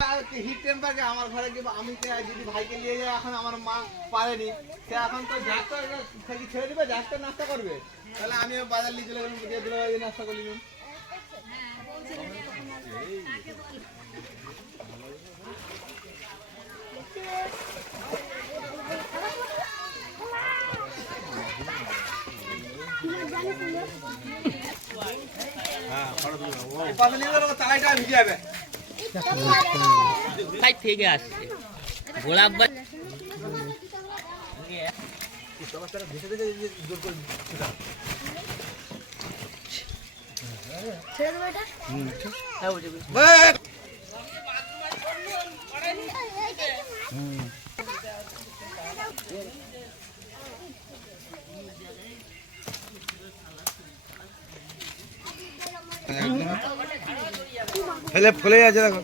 Hit টেম্পারকে আমার ঘরে কি আমি যদি ভাইকে নিয়ে যাই, এখন আমার মা পারেনি, সে এখন তো যাত্রা ছেড়ে দিবে, যাত্রা নাস্তা করবে, তাহলে আমিও বাজার নিয়ে চলে গেলাম, দিয়ে দিলে নাস্তা করলি। থেকে আসছে গোলাপ ফেলে ফেলে যাচ্ছে দেখো।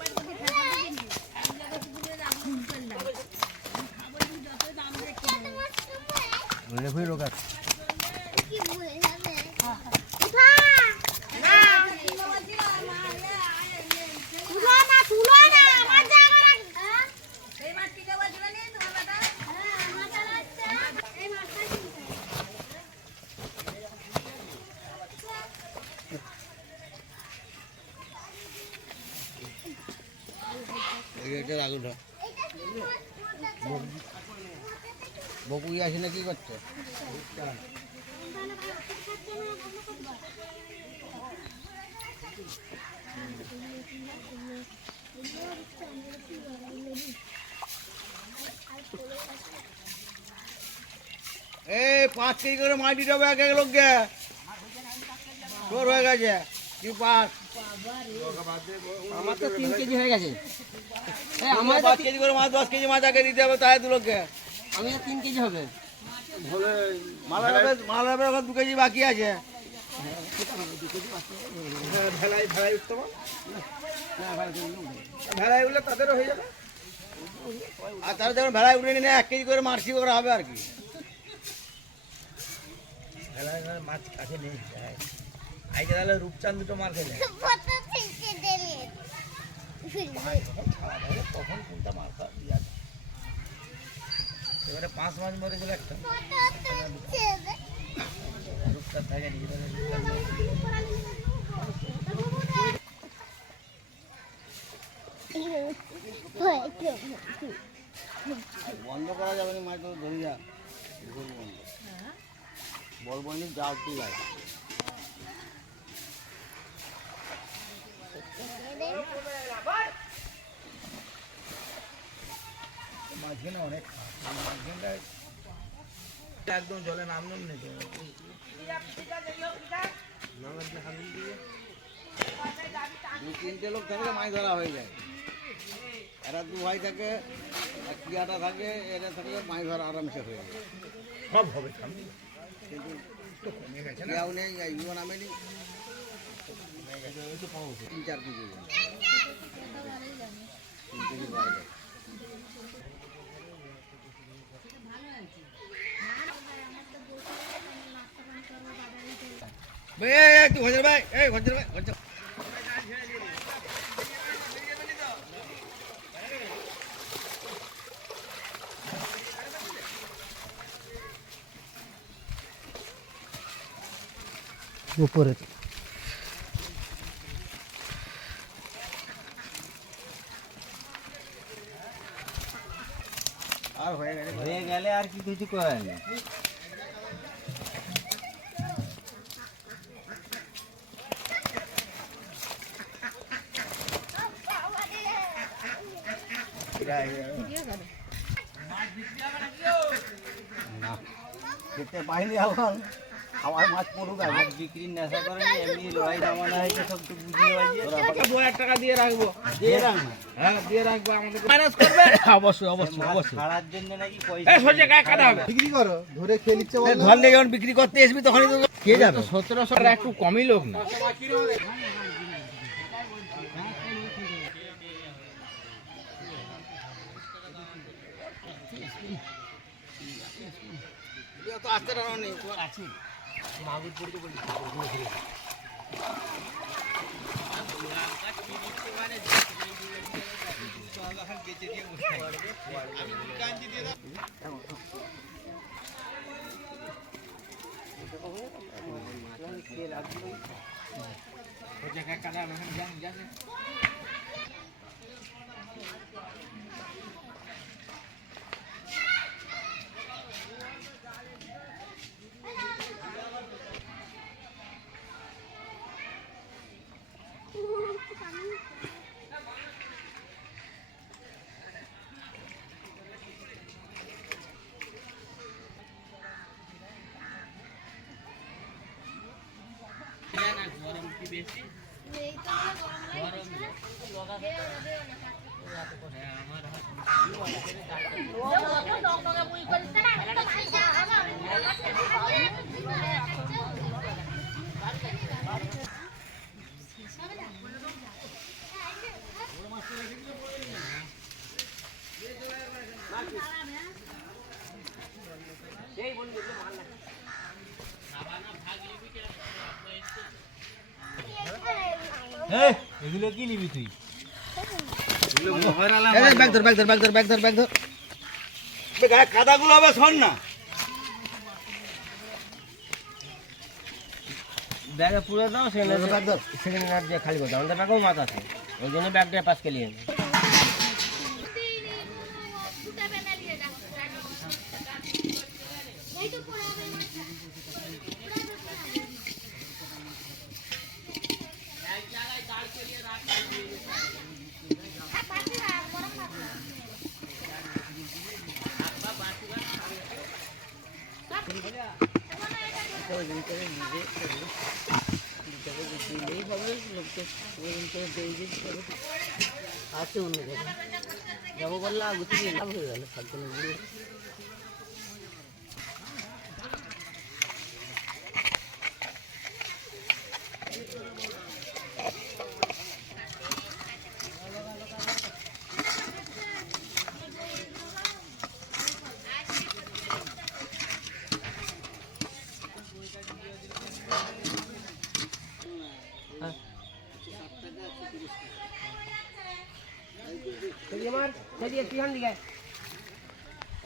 বকুই আসে না, কি করছে? এই 5 কেজি করে মাটি দেবে এক এক লোককে, তোর হয়ে গেছে কি 5? আমার তো 3 কেজি হয়ে গেছে। আমার 5 কেজি করে মাছ, 10 কেজি মাছ আগে দিতে হবে, তাই 2 লোককে। আমি 3 কেজি হবে। মালার 2 কেজি বাকি আছে। ভেলাই উঠতে ভেলাই উঠলে তাদেরও হয়ে যাবে, আর তারা যখন ভেলাই উঠে নিয়ে 1 কেজি করে মারছি করে হবে আর কি। মাছ কাছে নেই, আজকে তাহলে রূপচাঁদ দুটো মার খেলে তখন কোনটা মার খাওয়া এবারে 5 মাছ মরে গেল একটা, রূপচাঁদ থাকে নি। বন্ধ করা যাবে না, মাছ ধরে যা বলবো নি, জাল তুলায় মাঝখানে অনেক মাঝখানটায় একদম জলে নামলাম না, 2-3টে লোক থাকলে মাছ ধরা হয়ে যায়। এরা 2 ভাই থাকে, ক্রিয়াটা থাকে, এরা থাকলে মাছ ধরা আরামসে হয়ে যায়। সব হবে কিন্তু ক্রিয়াও নেই, ইও নামেনি, 3-4 কেজি 3 কেজি বাইরে। উপরে আর হয়ে গেলে আর কি কিছু করার নেই। দেখতে পাইনি এখন আমার মাছ পড়ুক, আর বিক্রির নেশা করে এমনি লড়াই নামানো হয়েছে, সব তো বুঝিয়ে বাজিয়ে 2,000 টাকা দিয়ে রাখবো, দিয়ে রাখবো। হ্যাঁ দিয়ে রাখবো, আমাদের মাইনাস করবে। অবশ্যই অবশ্যই অবশ্যই ছাড়ার জন্য নাকি পয়সা সোজা গায়ে কাটা হবে। বিক্রি করো, ধরে খেয়ে নিচ্ছে, ধরলে যখন বিক্রি করতে আসবি তখনই তো কে যাবে। 1700 টাকা একটু কমই লোক না। তো আস্তে রাখো নেই, তোমার আছে মাগুর পড়তে বলি। গরম কি বেশি এগুলো কি নিবি তুই? কাদাগুলো আবার শোন না, ব্যাগে পুরো দাও, সেখানে না দিয়ে খালি করতে আমাদের ব্যাগেও মাছ আছে, ওই জন্য ব্যাগটা পাশ কেলিয়ে আছে অন্য কথা যাবো বললে আগুতে লাভ হয়ে গেল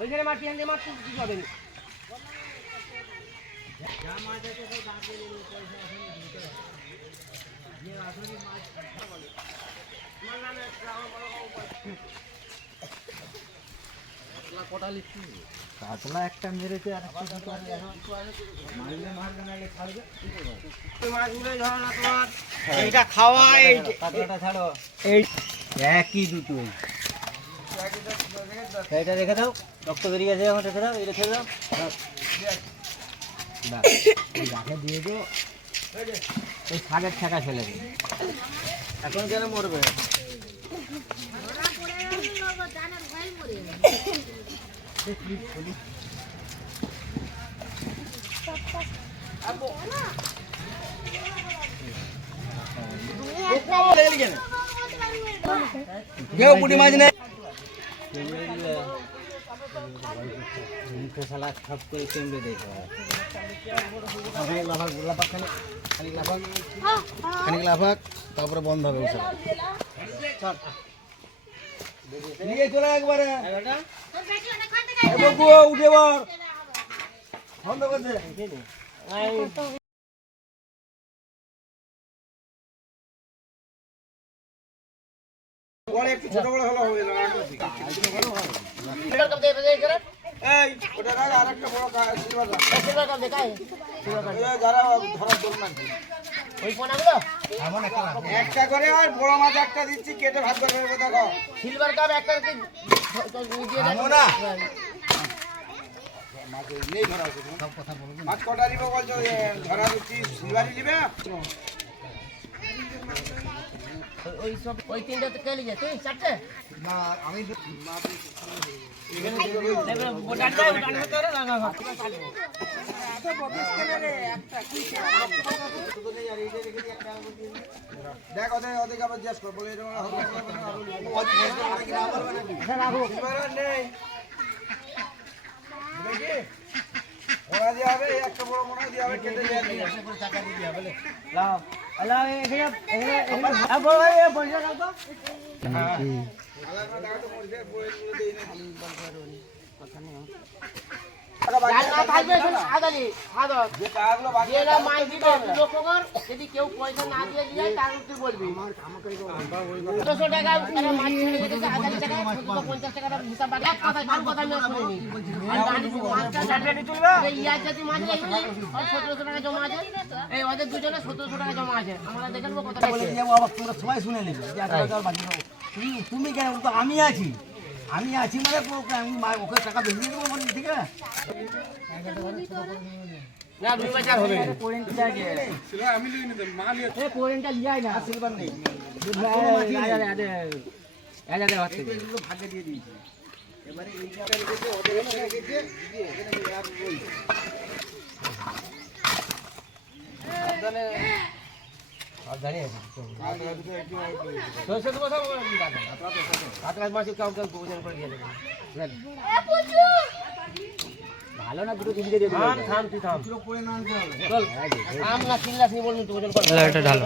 ওইখানে মাটি হান দিয়ে মাছ কিছু হবে না। কাতলা একটা মেরেছে আর মাছগুলো ধরো না তোমার এইটা খাওয়া, কাতলাটা ছাড়ো, এই একই দুটোই। এটা রেখে দাও, রক্ত বেরিয়ে গেছে, এখন রেখে দাও, এই রেখে দাও, গাছে দিয়ে দিও, এই শাকের ছাকা ফেলে দিই। এখন কেন মরবে? কেউ পুঁটি মাছ নেই, সব করে কেমড়ে দেয়। খানিক লাফাক, তারপরে বন্ধ হবে। নিয়ে চলে একবারে উঠে বন্ধ করতে একটু ছোট বড় হলো হবে এই ওটা আর একটা বড় যারা ধরার জন্য একটা করে আর বড় মাছ একটা দিচ্ছি, কেটে ভাগ করে ফেলবো। দেখো সিলভার কাপ একটা মাছ কটা নিবে বলছো? ধরা দিচ্ছি, সিলভারই নিবে। ওই তিনটা তো কেলি যায়, তুই চারটে না আমি দেখ ওদের আবার জিজ্ঞাসা কর, বলে নেই ওরা দিয়ে হবে, একটা বড় মনে দিয়ে হবে, কেটে টাকা দিয়ে হবে। লাও আল্লাহ এখানে বড় ভাই পয়সা দাও তো। যদি কেউ পয়সা না দিয়ে দিয়ে তার তুই বলবি 200 টাকা মাছ ছেড়ে গেছে 1000 টাকা 50 টাকা হিসাব বাকি এক কথা কার কথা আমি শুনিনি মাছটা সাড়ে তুলবে এই ইয়াজাতি মাছ লাগবে 1700 টাকা জমা আছে এই ওদের দুজনে 1700 টাকা জমা আছে আমরা দেখে নেব কথা বলে দিয়ে বাবা তোমরা সবাই শুনে নেবে যে 1000 টাকা বাকি দাও তুমি কেন তো আমি আছি মানে ওকে টাকা বেশি দিয়ে দেবো মানে ঠিক আছে না 2000 হবে আমি লিখে নিতাম মাল এই কোরেন্টটা লিয়াই না সিলভার নেই এগুলো ভাগে দিয়ে দিয়েছি এবারে এই জায়গা রেখেছে ওদের এখানে রেখেছে এখানে আর ওই সাবধানে সরষে তো কথা বলেন দাদা কাতলা মাছ কাউ কাউ ভোজন করে গেলে ভালো না দুটো দিন দিয়ে থাম থাম তুই থাম পুরো করে না আনতে হবে চল থাম না চিল্লাস নি বলুন তুই ভোজন কর এটা ঢালো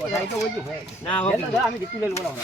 কথাই তো বলছি না আমি দেখতে লেল বলা না